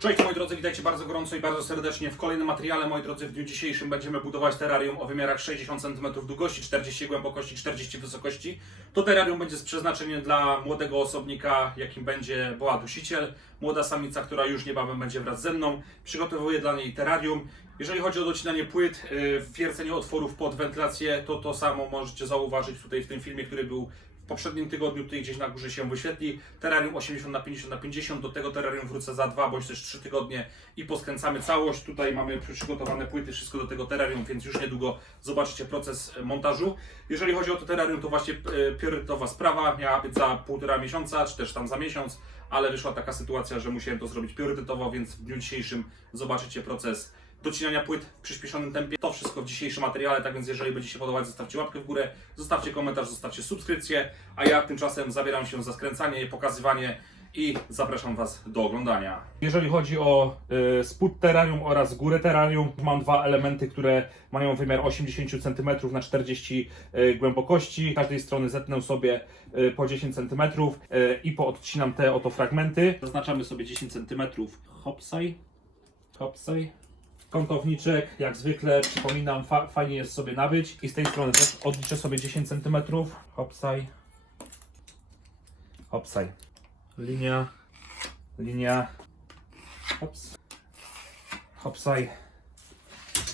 Cześć moi drodzy, witajcie bardzo gorąco i bardzo serdecznie w kolejnym materiale. Moi drodzy, w dniu dzisiejszym będziemy budować terrarium o wymiarach 60 cm długości, 40 głębokości, 40 wysokości. To terrarium będzie z przeznaczeniem dla młodego osobnika, jakim będzie boa dusiciel. Młoda samica, która już niebawem będzie wraz ze mną. Przygotowuję dla niej terrarium. Jeżeli chodzi o docinanie płyt, yy, wiercenie otworów pod wentylację, to to samo możecie zauważyć tutaj w tym filmie, który był poprzednim tygodniu tutaj gdzieś na górze się wyświetli. Terrarium 80 na 50 na 50. Do tego terrarium wrócę za dwa bądź też trzy tygodnie i poskręcamy całość. Tutaj mamy przygotowane płyty, wszystko do tego terrarium, więc już niedługo zobaczycie proces montażu. Jeżeli chodzi o to terrarium, to właśnie e, priorytetowa sprawa miała być za półtora miesiąca, czy też tam za miesiąc, ale wyszła taka sytuacja, że musiałem to zrobić priorytetowo, więc w dniu dzisiejszym zobaczycie proces docinania płyt w przyspieszonym tempie. To wszystko w dzisiejszym materiale, tak więc jeżeli będzie się podobać, zostawcie łapkę w górę, zostawcie komentarz, zostawcie subskrypcję, a ja tymczasem zabieram się za skręcanie, pokazywanie i zapraszam Was do oglądania. Jeżeli chodzi o y, spód terrarium oraz górę terrarium, mam dwa elementy, które mają wymiar 80 cm na 40 y, głębokości. Z każdej strony zetnę sobie y, po 10 cm y, i poodcinam te oto fragmenty. Zaznaczamy sobie 10 cm. Hopsaj, hopsaj. Kątowniczek, jak zwykle, przypominam, fa fajnie jest sobie nabyć. I z tej strony też odliczę sobie 10 cm. Hopsaj, hopsaj. Linia, linia, hops, hopsaj.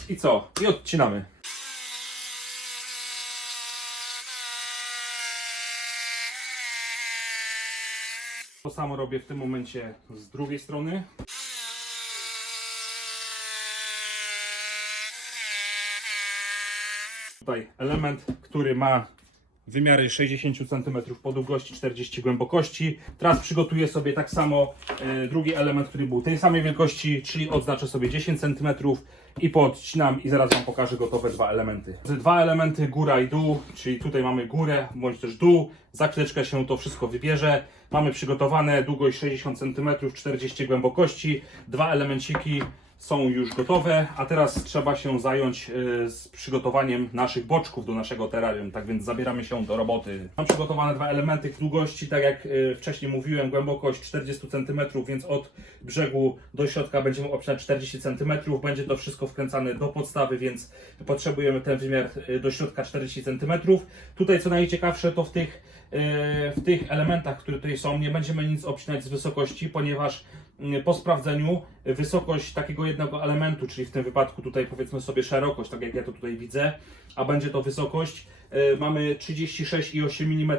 I co? I odcinamy. To samo robię w tym momencie z drugiej strony. Tutaj element, który ma wymiary 60 cm po długości, 40 głębokości. Teraz przygotuję sobie tak samo e, drugi element, który był tej samej wielkości, czyli odznaczę sobie 10 cm i poodcinam i zaraz Wam pokażę gotowe dwa elementy. Dwa elementy góra i dół, czyli tutaj mamy górę bądź też dół. Za chwileczkę się to wszystko wybierze. Mamy przygotowane długość 60 cm, 40 głębokości. Dwa elemenciki są już gotowe, a teraz trzeba się zająć y, z przygotowaniem naszych boczków do naszego terrarium, tak więc zabieramy się do roboty. Mam przygotowane dwa elementy długości, tak jak y, wcześniej mówiłem, głębokość 40 cm, więc od brzegu do środka będziemy obcinać 40 cm. Będzie to wszystko wkręcane do podstawy, więc potrzebujemy ten wymiar y, do środka 40 cm. Tutaj co najciekawsze to w tych, w tych elementach, które tutaj są, nie będziemy nic obcinać z wysokości, ponieważ po sprawdzeniu wysokość takiego jednego elementu, czyli w tym wypadku tutaj powiedzmy sobie szerokość, tak jak ja to tutaj widzę, a będzie to wysokość, y, mamy 36,8 mm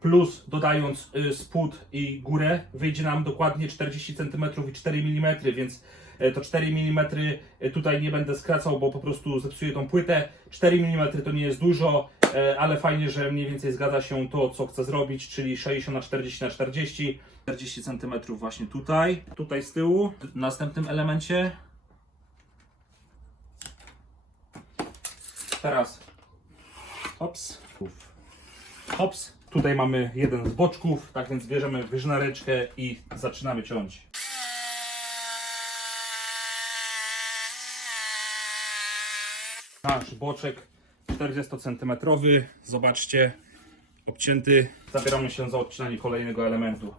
plus dodając y, spód i górę wyjdzie nam dokładnie 40 cm i 4 mm, więc y, to 4 mm tutaj nie będę skracał, bo po prostu zepsuję tą płytę. 4 mm to nie jest dużo, y, ale fajnie, że mniej więcej zgadza się to, co chcę zrobić, czyli 60 na 40 na 40. 40 cm właśnie tutaj, tutaj z tyłu. W następnym elemencie. Teraz hops, hops. Tutaj mamy jeden z boczków, tak więc bierzemy wyżnareczkę i zaczynamy ciąć. Nasz boczek 40 cm, zobaczcie, obcięty. Zabieramy się za odcinanie kolejnego elementu.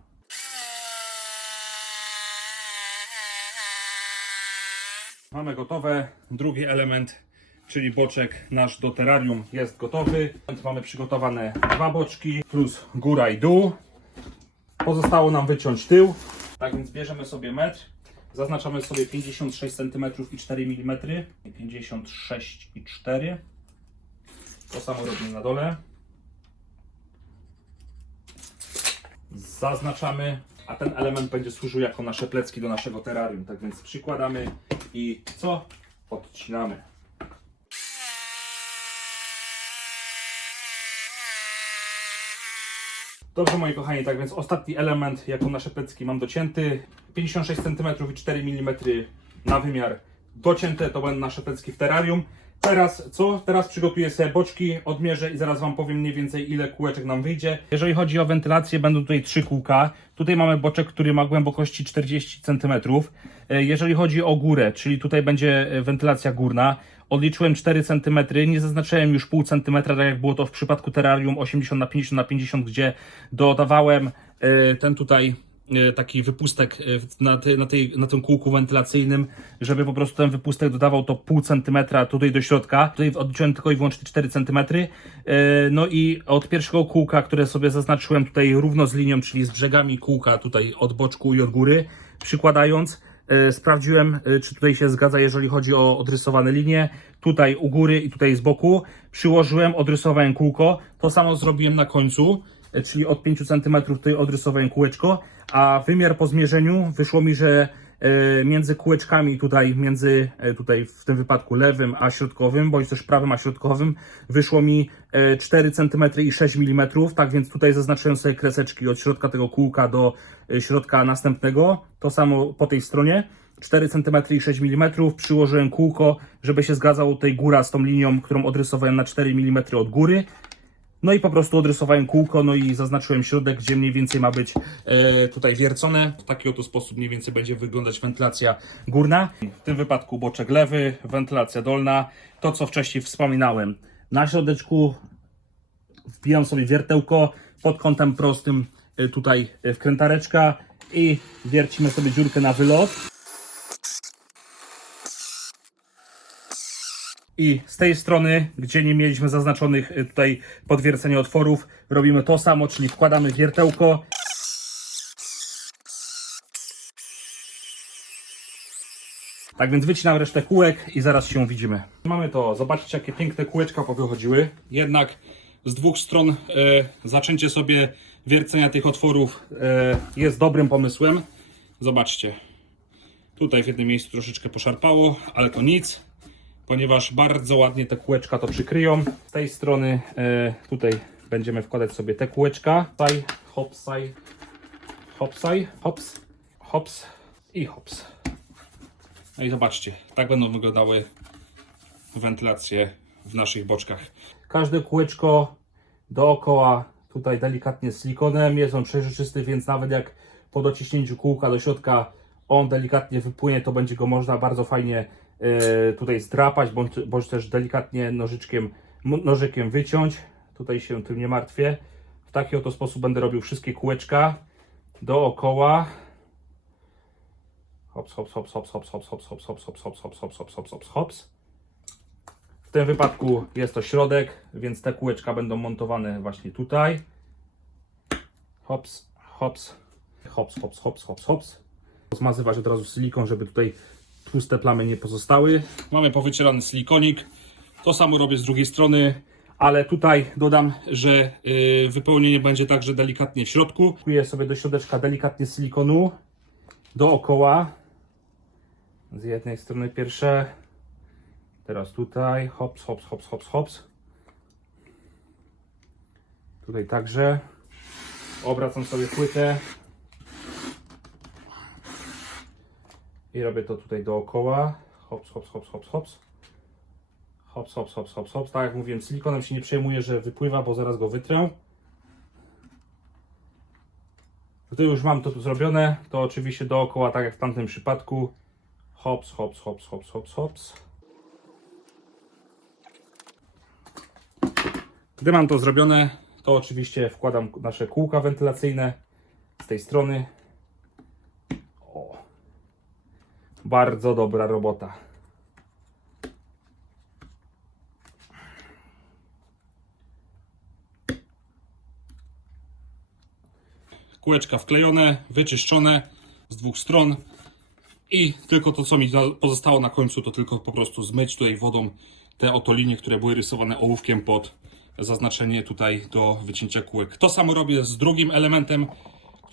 Mamy gotowe. Drugi element, czyli boczek nasz do terrarium jest gotowy. Mamy przygotowane dwa boczki plus góra i dół. Pozostało nam wyciąć tył. Tak więc bierzemy sobie metr. Zaznaczamy sobie 56 cm i 4 mm. 56 i 4. To samo robimy na dole. Zaznaczamy, a ten element będzie służył jako nasze plecki do naszego terrarium. Tak więc przykładamy i co? Odcinamy. Dobrze moi kochani, tak więc ostatni element jako nasze plecki mam docięty. 56 cm i 4 mm na wymiar docięte, to będą nasze plecki w terrarium. Teraz co? Teraz przygotuję sobie boczki, odmierzę i zaraz Wam powiem mniej więcej ile kółeczek nam wyjdzie. Jeżeli chodzi o wentylację, będą tutaj trzy kółka. Tutaj mamy boczek, który ma głębokości 40 cm. E, Jeżeli chodzi o górę, czyli tutaj będzie e, wentylacja górna, odliczyłem 4 cm, nie zaznaczyłem już pół centymetra, tak jak było to w przypadku terrarium 80 na 50 na 50, gdzie dodawałem e, ten tutaj taki wypustek e, na, tej, na, tej, na tym kółku wentylacyjnym, żeby po prostu ten wypustek dodawał to pół centymetra tutaj do środka. Tutaj odciąłem tylko i wyłącznie 4 centymetry. E, No i od pierwszego kółka, które sobie zaznaczyłem tutaj równo z linią, czyli z brzegami kółka tutaj od boczku i od góry, przykładając, e, sprawdziłem, e, czy tutaj się zgadza, jeżeli chodzi o odrysowane linie. Tutaj u góry i tutaj z boku przyłożyłem, odrysowałem kółko. To samo zrobiłem na końcu, e, czyli od 5 cm tutaj odrysowałem kółeczko, a wymiar po zmierzeniu wyszło mi, że e, między kółeczkami tutaj, między e, tutaj w tym wypadku lewym a środkowym, bądź też prawym a środkowym, wyszło mi e, 4 cm i 6 mm, tak więc tutaj zaznaczyłem sobie kreseczki od środka tego kółka do e, środka następnego, to samo po tej stronie. 4 cm i 6 mm, przyłożyłem kółko, żeby się zgadzało tutaj góra z tą linią, którą odrysowałem na 4 mm od góry. No i po prostu odrysowałem kółko, no i zaznaczyłem środek, gdzie mniej więcej ma być e, tutaj wiercone. W taki oto sposób mniej więcej będzie wyglądać wentylacja górna. W tym wypadku boczek lewy, wentylacja dolna. To co wcześniej wspominałem. Na środeczku wbijam sobie wiertełko pod kątem prostym e, tutaj e, wkrętareczka i wiercimy sobie dziurkę na wylot. I z tej strony, gdzie nie mieliśmy zaznaczonych y, tutaj podwiercenia otworów, robimy to samo, czyli wkładamy wiertełko. Tak więc wycinam resztę kółek i zaraz się widzimy. Mamy to, zobaczcie jakie piękne kółeczka powychodziły. Jednak z dwóch stron e, zaczęcie sobie wiercenia tych otworów e, jest dobrym pomysłem. Zobaczcie, tutaj w jednym miejscu troszeczkę poszarpało, ale to nic ponieważ bardzo ładnie te kółeczka to przykryją. Z tej strony e, tutaj będziemy wkładać sobie te kółeczka. Saj, hopsaj, hopsaj, hops, hops i hops. No i zobaczcie, tak będą wyglądały wentylacje w naszych boczkach. Każde kółeczko dookoła tutaj delikatnie silikonem. Jest on przeźroczysty, więc nawet jak po dociśnięciu kółka do środka on delikatnie wypłynie, to będzie go można bardzo fajnie tutaj zdrapać, bądź, bądź też delikatnie nożyczkiem, nożykiem wyciąć. Tutaj się tym nie martwię. W taki oto sposób będę robił wszystkie kółeczka dookoła. Hops, hops, hops, hops, hops, hops, hops, hops, hops, hops, hops, hops, hops, hops, hops, hops, hops. W tym wypadku jest to środek, więc te kółeczka będą montowane właśnie tutaj. Hops, hops, hops, hops, hops, hops, hops. Zmazywać od razu silikon, żeby tutaj tłuste plamy nie pozostały. Mamy powycierany silikonik. To samo robię z drugiej strony, ale tutaj dodam, że yy, wypełnienie będzie także delikatnie w środku. Kuję sobie do środeczka delikatnie silikonu dookoła. Z jednej strony pierwsze, teraz tutaj, hops, hops, hops, hops, hops. Tutaj także. Obracam sobie płytę. I robię to tutaj dookoła. Hops, hops, hops, hops, hops. Hops, hops, hops, hops, hops. Tak jak mówiłem, silikonem się nie przejmuję, że wypływa, bo zaraz go wytrę. Gdy już mam to zrobione, to oczywiście dookoła, tak jak w tamtym przypadku. Hops, hops, hops, hops, hops, hops. Gdy mam to zrobione, to oczywiście wkładam nasze kółka wentylacyjne z tej strony. O. Bardzo dobra robota. Kółeczka wklejone, wyczyszczone z dwóch stron. I tylko to, co mi pozostało na końcu, to tylko po prostu zmyć tutaj wodą te oto linie, które były rysowane ołówkiem pod zaznaczenie tutaj do wycięcia kółek. To samo robię z drugim elementem,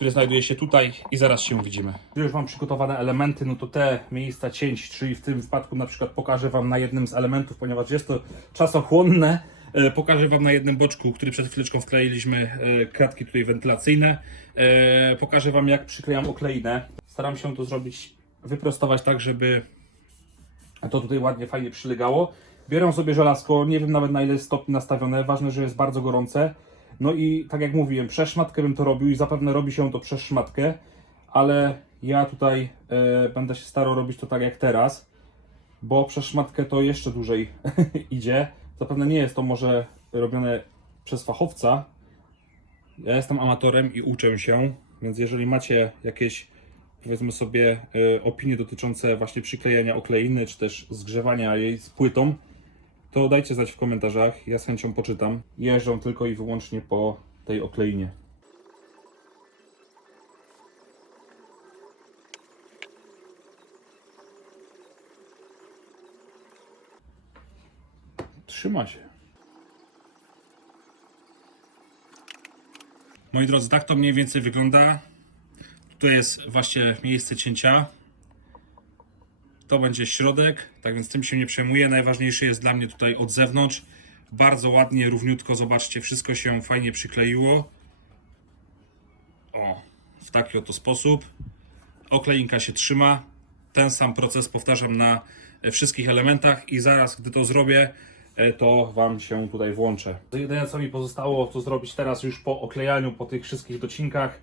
który znajduje się tutaj i zaraz się widzimy. Już mam przygotowane elementy, no to te miejsca cięć, czyli w tym wypadku na przykład pokażę Wam na jednym z elementów, ponieważ jest to czasochłonne, e, pokażę Wam na jednym boczku, który przed chwileczką wkleiliśmy, e, kratki tutaj wentylacyjne. E, Pokażę Wam jak przyklejam okleinę. Staram się to zrobić, wyprostować tak, żeby to tutaj ładnie, fajnie przylegało. Biorę sobie żelazko, nie wiem nawet na ile stopni nastawione, ważne, że jest bardzo gorące. No i tak jak mówiłem, przez szmatkę bym to robił i zapewne robi się to przez szmatkę, ale ja tutaj e, będę się starał robić to tak jak teraz, bo przez szmatkę to jeszcze dłużej idzie. Zapewne nie jest to może robione przez fachowca. Ja jestem amatorem i uczę się, Więc jeżeli macie jakieś, powiedzmy sobie, e, opinie dotyczące właśnie przyklejania okleiny, czy też zgrzewania jej z płytą, to dajcie znać w komentarzach. Ja z chęcią poczytam. Jeżdżą tylko i wyłącznie po tej okleinie. Trzyma się. Moi drodzy, tak to mniej więcej wygląda. Tu jest właśnie miejsce cięcia. To będzie środek, tak więc tym się nie przejmuję. Najważniejsze jest dla mnie tutaj od zewnątrz. Bardzo ładnie, równiutko, zobaczcie, wszystko się fajnie przykleiło. O, w taki oto sposób. Okleinka się trzyma. Ten sam proces powtarzam na e, wszystkich elementach i zaraz, gdy to zrobię, e, to Wam się tutaj włączę. Jedyne co mi pozostało, to zrobić teraz już po oklejaniu, po tych wszystkich docinkach,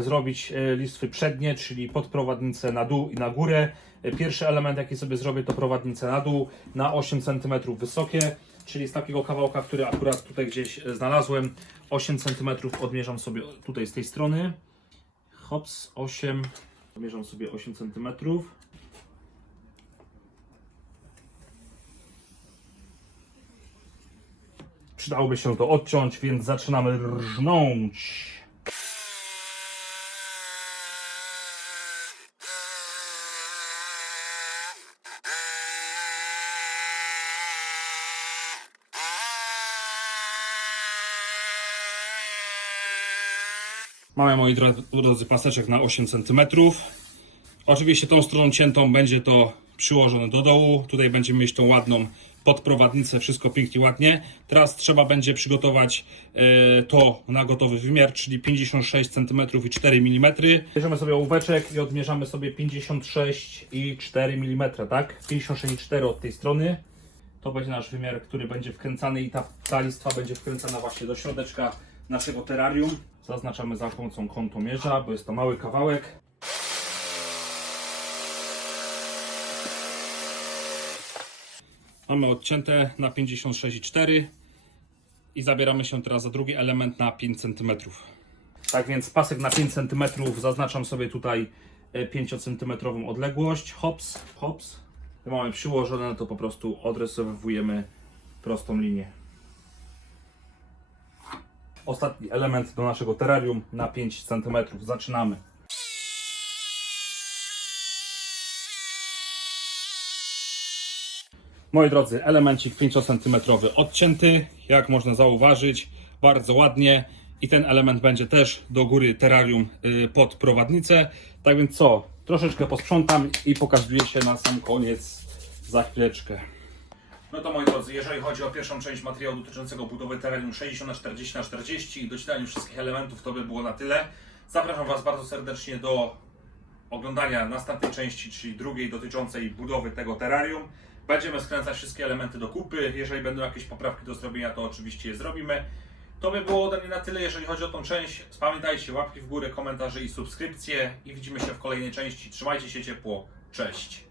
zrobić e, listwy przednie, czyli podprowadnicę na dół i na górę. E, Pierwszy element, jaki sobie zrobię, to prowadnicę na dół, na 8 cm wysokie, czyli z takiego kawałka, który akurat tutaj gdzieś e, znalazłem, 8 cm odmierzam sobie tutaj z tej strony. Hops, 8, odmierzam sobie 8 cm. Przydałoby się to odciąć, więc zaczynamy rżnąć. Mamy moi drodzy, paseczek na 8 cm. Oczywiście tą stroną ciętą będzie to przyłożone do dołu. Tutaj będziemy mieć tą ładną podprowadnicę, wszystko pięknie, ładnie. Teraz trzeba będzie przygotować e, to na gotowy wymiar, czyli 56 cm i 4 mm. Bierzemy sobie ołóweczek i odmierzamy sobie 56 i 4 mm, tak? 56 i 4 od tej strony. To będzie nasz wymiar, który będzie wkręcany i ta, ta listwa będzie wkręcana właśnie do środeczka naszego terrarium. Zaznaczamy za pomocą kątomierza, bo jest to mały kawałek. Mamy odcięte na 56,4 i zabieramy się teraz za drugi element na 5 cm. Tak więc pasek na 5 cm zaznaczam sobie tutaj 5 cm odległość. Hops, hops. Mamy przyłożone, to po prostu odrysowujemy prostą linię. Ostatni element do naszego terrarium na 5 cm. Zaczynamy. Moi drodzy, elemencik 5 cm odcięty, jak można zauważyć, bardzo ładnie. I ten element będzie też do góry terrarium y, pod prowadnicę. Tak więc co, troszeczkę posprzątam i pokazuję się na sam koniec za chwileczkę. No to moi drodzy, jeżeli chodzi o pierwszą część materiału dotyczącego budowy terrarium 60 na 40 na 40 i docinaniu wszystkich elementów, to by było na tyle. Zapraszam Was bardzo serdecznie do oglądania następnej części, czyli drugiej dotyczącej budowy tego terrarium. Będziemy skręcać wszystkie elementy do kupy. Jeżeli będą jakieś poprawki do zrobienia, to oczywiście je zrobimy. To by było ode mnie na tyle, jeżeli chodzi o tą część. Pamiętajcie, łapki w górę, komentarze i subskrypcje. I widzimy się w kolejnej części. Trzymajcie się ciepło. Cześć.